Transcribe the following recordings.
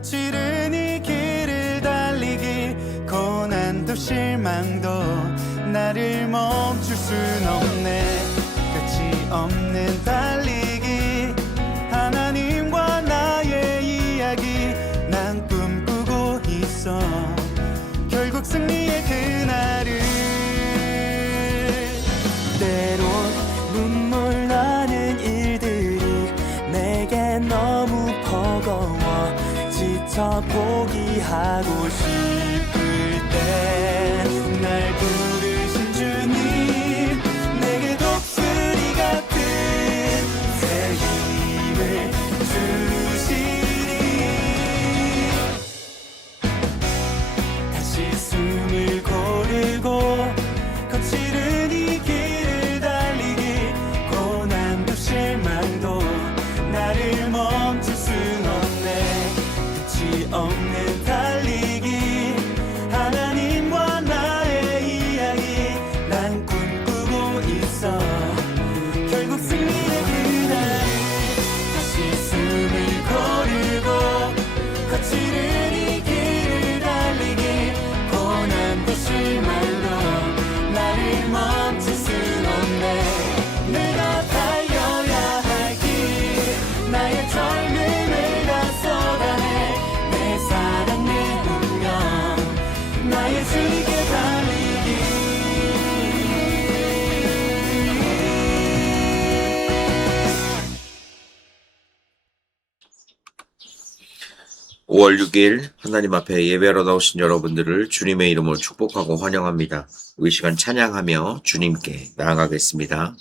거칠은 이 길을 달리기 고난도 실망도 나를 멈출 순 없네. 끝이 없는 달리기 하나님과 나의 이야기 난 꿈꾸고 있어. 결국 승리의 그날을. 때론 눈물 나는 일들이 내게 너무 버거워 지쳐 포기하고 싶을 때 날 부르신 주님 내게 독수리 같은 새 힘을 주시니 다시 숨을 고르고 거칠은 이 길을 달리기 고난도 실망도 나를 멈출 순 없네. 끝이 없는 달리기 하나님과 나의 이야기 난 꿈꾸고 있어. 결국 승리의 그날을. 다시 숨을 고르고 거칠은 이 길을 달리기 고난도 실망도 나를 멈출 순 없네. 내가 달려야 할 길 나의 젊음을 다 쏟아내 내 사랑 내 운명 나의 주님께 달리기. 5월 6일 하나님 앞에 예배하러 나오신 여러분들을 주님의 이름으로 축복하고 환영합니다. 이 시간 찬양하며 주님께 나아가겠습니다.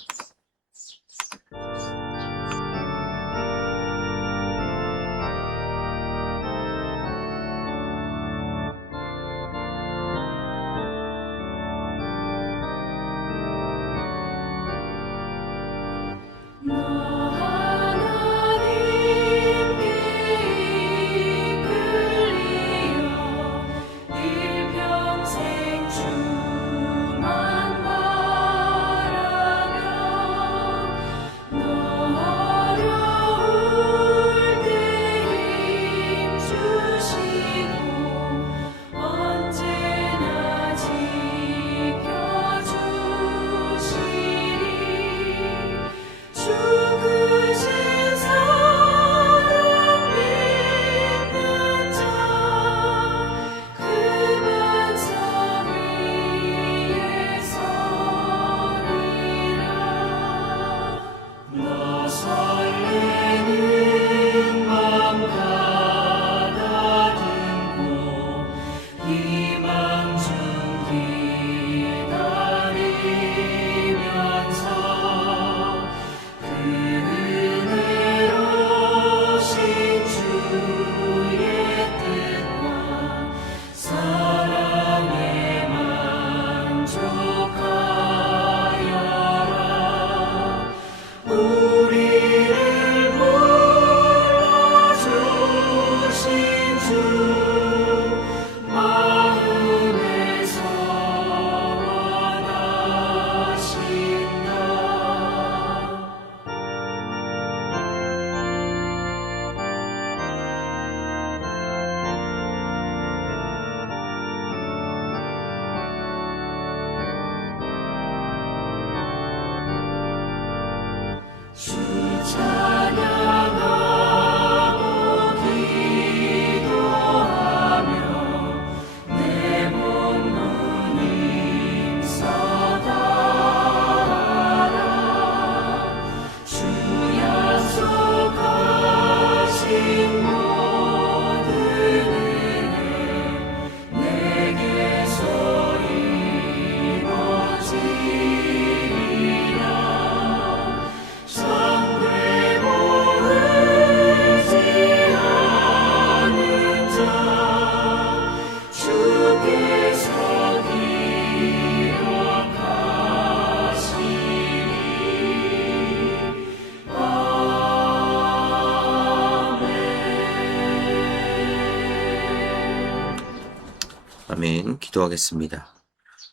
아멘. 기도하겠습니다.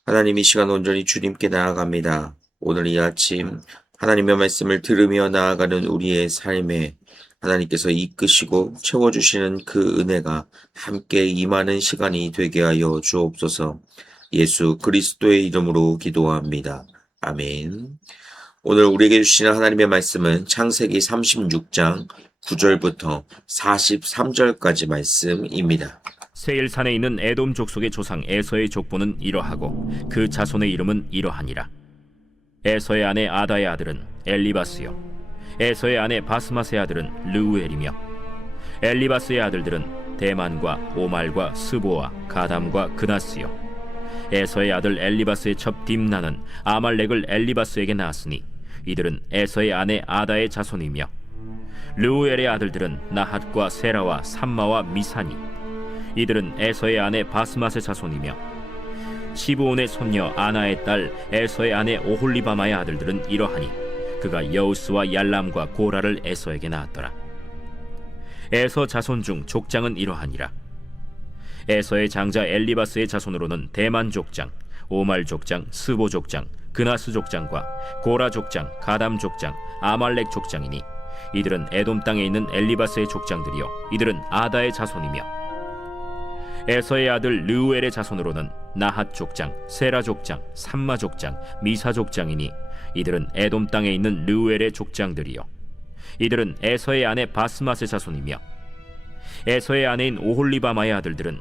하나님, 이 시간 온전히 주님께 나아갑니다. 오늘 이 아침 하나님의 말씀을 들으며 나아가는 우리의 삶에 하나님께서 이끄시고 채워주시는 그 은혜가 함께 임하는 시간이 되게 하여 주옵소서. 예수 그리스도의 이름으로 기도합니다. 아멘. 오늘 우리에게 주시는 하나님의 말씀은 창세기 36장 9절부터 43절까지 말씀입니다. 세일산에 있는 에돔 족속의 조상 에서의 족보는 이러하고 그 자손의 이름은 이러하니라. 에서의 아내 아다의 아들은 엘리바스요 에서의 아내 바스맛의 아들은 르우엘이며 엘리바스의 아들들은 대만과 오말과 스보와 가담과 그나스요 에서의 아들 엘리바스의 첩 딥나는 아말렉을 엘리바스에게 낳았으니 이들은 에서의 아내 아다의 자손이며 르우엘의 아들들은 나핫과 세라와 삼마와 미사니 이들은 에서의 아내 바스맛의 자손이며 시브온의 손녀 아나의 딸 에서의 아내 오홀리바마의 아들들은 이러하니 그가 여우스와 얄람과 고라를 에서에게 낳았더라. 에서 자손 중 족장은 이러하니라. 에서의 장자 엘리바스의 자손으로는 대만 족장, 오말 족장, 스보 족장, 그나스 족장과 고라 족장, 가담 족장, 아말렉 족장이니 이들은 에돔 땅에 있는 엘리바스의 족장들이요 이들은 아다의 자손이며 에서의 아들 르우엘의 자손으로는 나핫 족장, 세라 족장, 삼마 족장, 미사 족장이니 이들은 에돔 땅에 있는 르우엘의 족장들이요 이들은 에서의 아내 바스맛의 자손이며 에서의 아내인 오홀리바마의 아들들은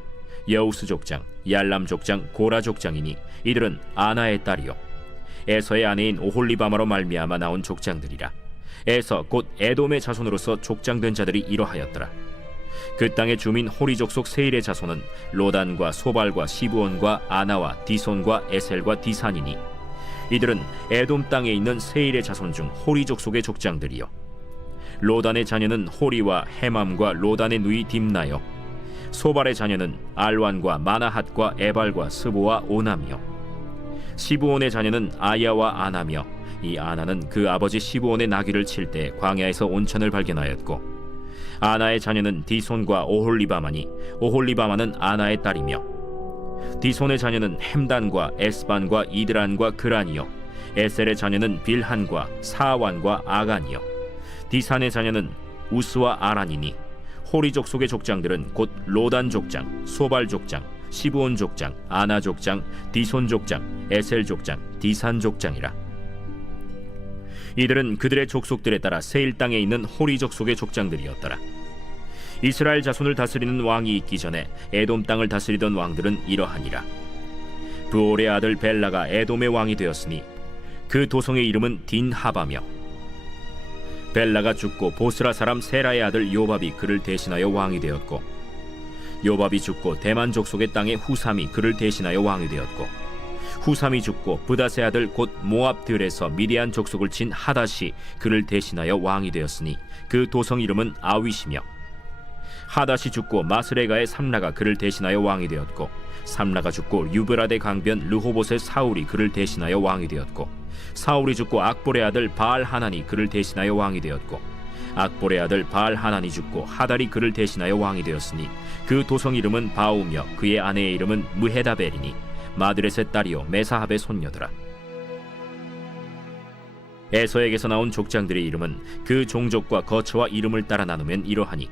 여우스 족장, 얄람 족장, 고라 족장이니 이들은 아나의 딸이요 에서의 아내인 오홀리바마로 말미암아 나온 족장들이라. 에서 곧 에돔의 자손으로서 족장된 자들이 이러하였더라. 그 땅의 주민 호리 족속 세일의 자손은 로단과 소발과 시브온과 아나와 디손과 에셀과 디산이니 이들은 에돔 땅에 있는 세일의 자손 중 호리 족속의 족장들이요 로단의 자녀는 호리와 헤맘과 로단의 누이 딥나요 소발의 자녀는 알완과 마나핫과 에발과 스보와 오남이요 시브온의 자녀는 아야와 아나며 이 아나는 그 아버지 시브온의 나귀를 칠 때 광야에서 온천을 발견하였고 아나의 자녀는 디손과 오홀리바마니 오홀리바마는 아나의 딸이며 디손의 자녀는 햄단과 에스반과 이드란과 그란이요 에셀의 자녀는 빌한과 사완과 아간이요 디산의 자녀는 우스와 아란이니 호리 족속의 족장들은 곧 로단 족장, 소발 족장, 시브온 족장, 아나 족장, 디손 족장, 에셀 족장, 디산 족장이라. 이들은 그들의 족속들에 따라 세일 땅에 있는 호리 족속의 족장들이었더라. 이스라엘 자손을 다스리는 왕이 있기 전에 에돔 땅을 다스리던 왕들은 이러하니라. 브올의 아들 벨라가 에돔의 왕이 되었으니 그 도성의 이름은 딘하바며 벨라가 죽고 보스라 사람 세라의 아들 요밥이 그를 대신하여 왕이 되었고 요밥이 죽고 대만 족속의 땅에 후삼이 그를 대신하여 왕이 되었고 후삼이 죽고 브닷의 아들 곧 모압들에서 미디안 족속을 친 하닷이 그를 대신하여 왕이 되었으니 그 도성 이름은 아윗이며 하닷이 죽고 마스레가의 삼라가 그를 대신하여 왕이 되었고 삼라가 죽고 유브라데 강변 르호봇의 사울이 그를 대신하여 왕이 되었고 사울이 죽고 악볼의 아들 바알 하난이 그를 대신하여 왕이 되었고 악볼의 아들 바알 하난이 죽고 하달이 그를 대신하여 왕이 되었으니 그 도성 이름은 바우며 그의 아내의 이름은 무헤다벨이니 마드렛의 딸이요 메사합의 손녀더라. 에서에게서 나온 족장들의 이름은 그 종족과 거처와 이름을 따라 나누면 이러하니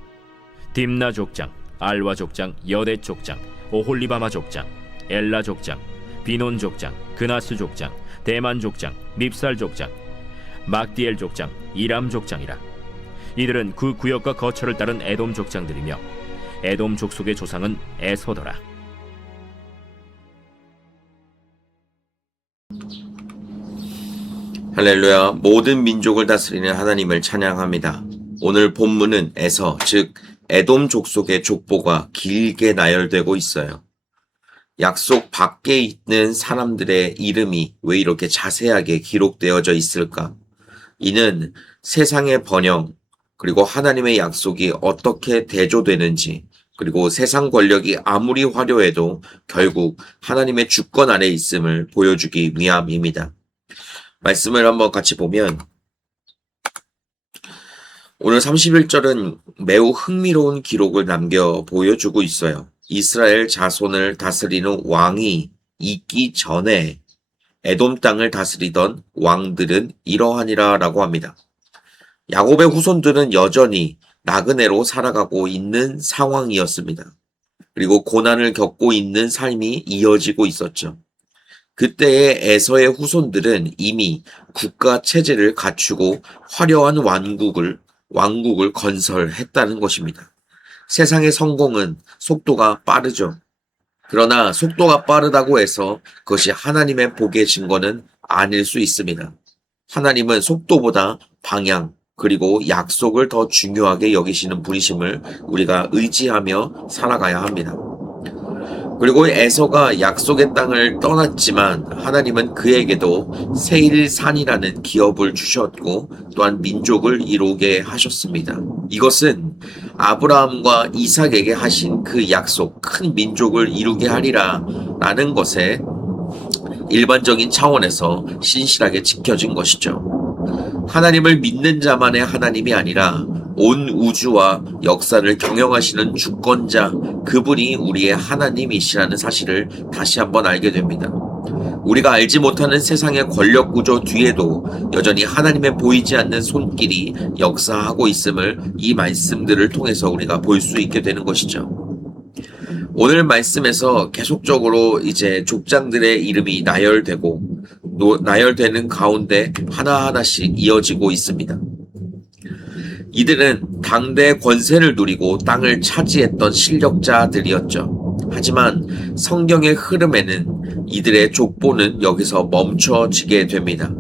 딥나 족장, 알와 족장, 여대 족장, 오홀리바마 족장, 엘라 족장, 비논 족장, 그나스 족장, 대만 족장, 밉살 족장, 막디엘 족장, 이람 족장이라. 이들은 그 구역과 거처를 따른 에돔 족장들이며 에돔 족속의 조상은 에서더라. 할렐루야. 모든 민족을 다스리는 하나님을 찬양합니다. 오늘 본문은 에서, 즉 에돔 족속의 족보가 길게 나열되고 있어요. 약속 밖에 있는 사람들의 이름이 왜 이렇게 자세하게 기록되어져 있을까? 이는 세상의 번영, 그리고 하나님의 약속이 어떻게 대조되는지, 그리고 세상 권력이 아무리 화려해도 결국 하나님의 주권 아래 있음을 보여주기 위함입니다. 말씀을 한번 같이 보면 오늘 31절은 매우 흥미로운 기록을 남겨 보여주고 있어요. 이스라엘 자손을 다스리는 왕이 있기 전에 에돔 땅을 다스리던 왕들은 이러하니라 라고 합니다. 야곱의 후손들은 여전히 나그네로 살아가고 있는 상황이었습니다. 그리고 고난을 겪고 있는 삶이 이어지고 있었죠. 그때의 에서의 후손들은 이미 국가 체제를 갖추고 화려한 왕국을 건설했다는 것입니다. 세상의 성공은 속도가 빠르죠. 그러나 속도가 빠르다고 해서 그것이 하나님의 복의 증거는 아닐 수 있습니다. 하나님은 속도보다 방향 그리고 약속을 더 중요하게 여기시는 분이심을 우리가 의지하며 살아가야 합니다. 그리고 에서가 약속의 땅을 떠났지만 하나님은 그에게도 세일산이라는 기업을 주셨고 또한 민족을 이루게 하셨습니다. 이것은 아브라함과 이삭에게 하신 그 약속, 큰 민족을 이루게 하리라 라는 것에 일반적인 차원에서 신실하게 지켜진 것이죠. 하나님을 믿는 자만의 하나님이 아니라 온 우주와 역사를 경영하시는 주권자, 그분이 우리의 하나님이시라는 사실을 다시 한번 알게 됩니다. 우리가 알지 못하는 세상의 권력 구조 뒤에도 여전히 하나님의 보이지 않는 손길이 역사하고 있음을 이 말씀들을 통해서 우리가 볼 수 있게 되는 것이죠. 오늘 말씀에서 계속적으로 이제 족장들의 이름이 나열되는 가운데 하나하나씩 이어지고 있습니다. 이들은 당대 권세를 누리고 땅을 차지했던 실력자들이었죠. 하지만 성경의 흐름에는 이들의 족보는 여기서 멈춰지게 됩니다.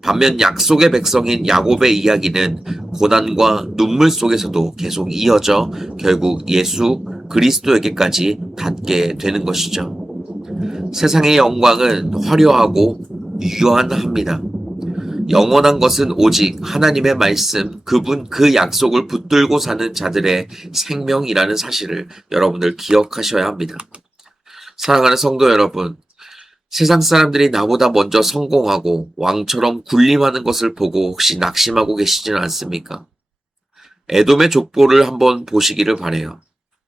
반면 약속의 백성인 야곱의 이야기는 고난과 눈물 속에서도 계속 이어져 결국 예수 그리스도에게까지 닿게 되는 것이죠. 세상의 영광은 화려하고 유한합니다. 영원한 것은 오직 하나님의 말씀, 그분 그 약속을 붙들고 사는 자들의 생명이라는 사실을 여러분들 기억하셔야 합니다. 사랑하는 성도 여러분, 세상 사람들이 나보다 먼저 성공하고 왕처럼 군림하는 것을 보고 혹시 낙심하고 계시지는 않습니까? 에돔의 족보를 한번 보시기를 바라요.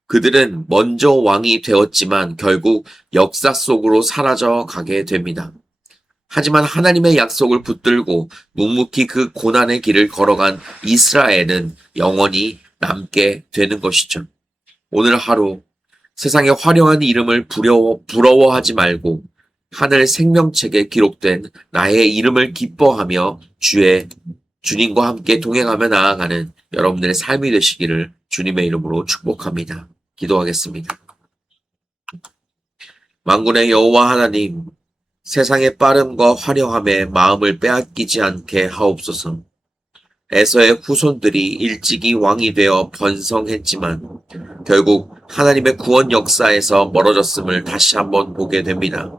그들은 먼저 왕이 되었지만 결국 역사 속으로 사라져 가게 됩니다. 하지만 하나님의 약속을 붙들고 묵묵히 그 고난의 길을 걸어간 이스라엘은 영원히 남게 되는 것이죠. 오늘 하루 세상의 화려한 이름을 부러워하지 말고 하늘 생명책에 기록된 나의 이름을 기뻐하며 주님과 함께 동행하며 나아가는 여러분들의 삶이 되시기를 주님의 이름으로 축복합니다. 기도하겠습니다. 만군의 여호와 하나님, 세상의 빠름과 화려함에 마음을 빼앗기지 않게 하옵소서. 에서의 후손들이 일찍이 왕이 되어 번성했지만 결국 하나님의 구원 역사에서 멀어졌음을 다시 한번 보게 됩니다.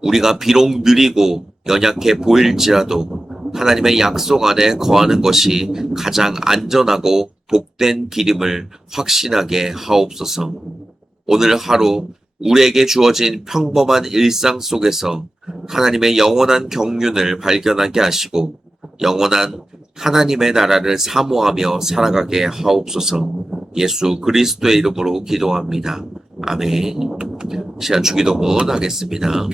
우리가 비록 느리고 연약해 보일지라도 하나님의 약속 안에 거하는 것이 가장 안전하고 복된 길임을 확신하게 하옵소서. 오늘 하루 우리에게 주어진 평범한 일상 속에서 하나님의 영원한 경륜을 발견하게 하시고 영원한 하나님의 나라를 사모하며 살아가게 하옵소서. 예수 그리스도의 이름으로 기도합니다. 아멘. 시간 주기도문 하겠습니다.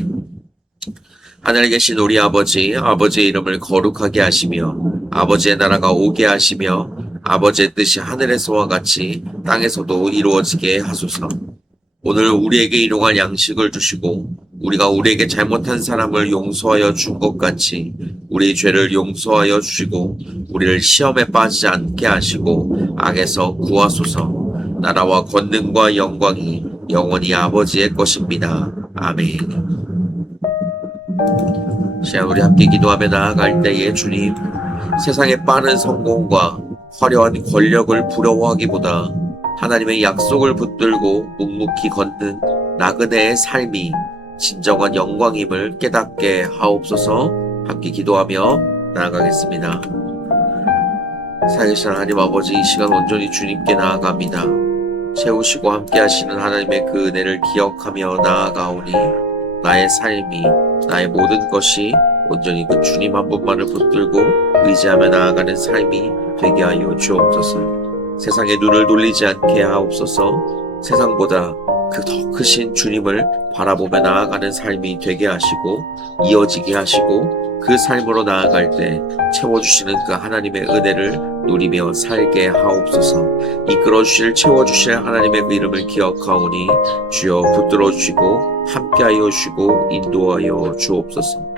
하늘에 계신 우리 아버지, 아버지의 이름을 거룩하게 하시며 아버지의 나라가 오게 하시며 아버지의 뜻이 하늘에서와 같이 땅에서도 이루어지게 하소서. 오늘 우리에게 일용할 양식을 주시고 우리가 우리에게 잘못한 사람을 용서하여 준 것 같이 우리의 죄를 용서하여 주시고 우리를 시험에 빠지지 않게 하시고 악에서 구하소서. 나라와 권능과 영광이 영원히 아버지의 것입니다. 아멘. 시간 우리 함께 기도하며 나아갈 때에 주님, 세상의 빠른 성공과 화려한 권력을 부러워하기보다 하나님의 약속을 붙들고 묵묵히 걷는 나그네의 삶이 진정한 영광임을 깨닫게 하옵소서. 함께 기도하며 나아가겠습니다. 살아계신 하나님 아버지, 이 시간 온전히 주님께 나아갑니다. 채우시고 함께 하시는 하나님의 그 은혜를 기억하며 나아가오니 나의 삶이, 나의 모든 것이 온전히 그 주님 한 분만을 붙들고 의지하며 나아가는 삶이 되게 하여 주옵소서. 세상에 눈을 돌리지 않게 하옵소서. 세상보다 그 더 크신 주님을 바라보며 나아가는 삶이 되게 하시고 이어지게 하시고 그 삶으로 나아갈 때 채워주시는 그 하나님의 은혜를 누리며 살게 하옵소서. 이끌어주실 채워주실 하나님의 그 이름을 기억하오니 주여 붙들어 주시고 함께하여 주시고 인도하여 주옵소서.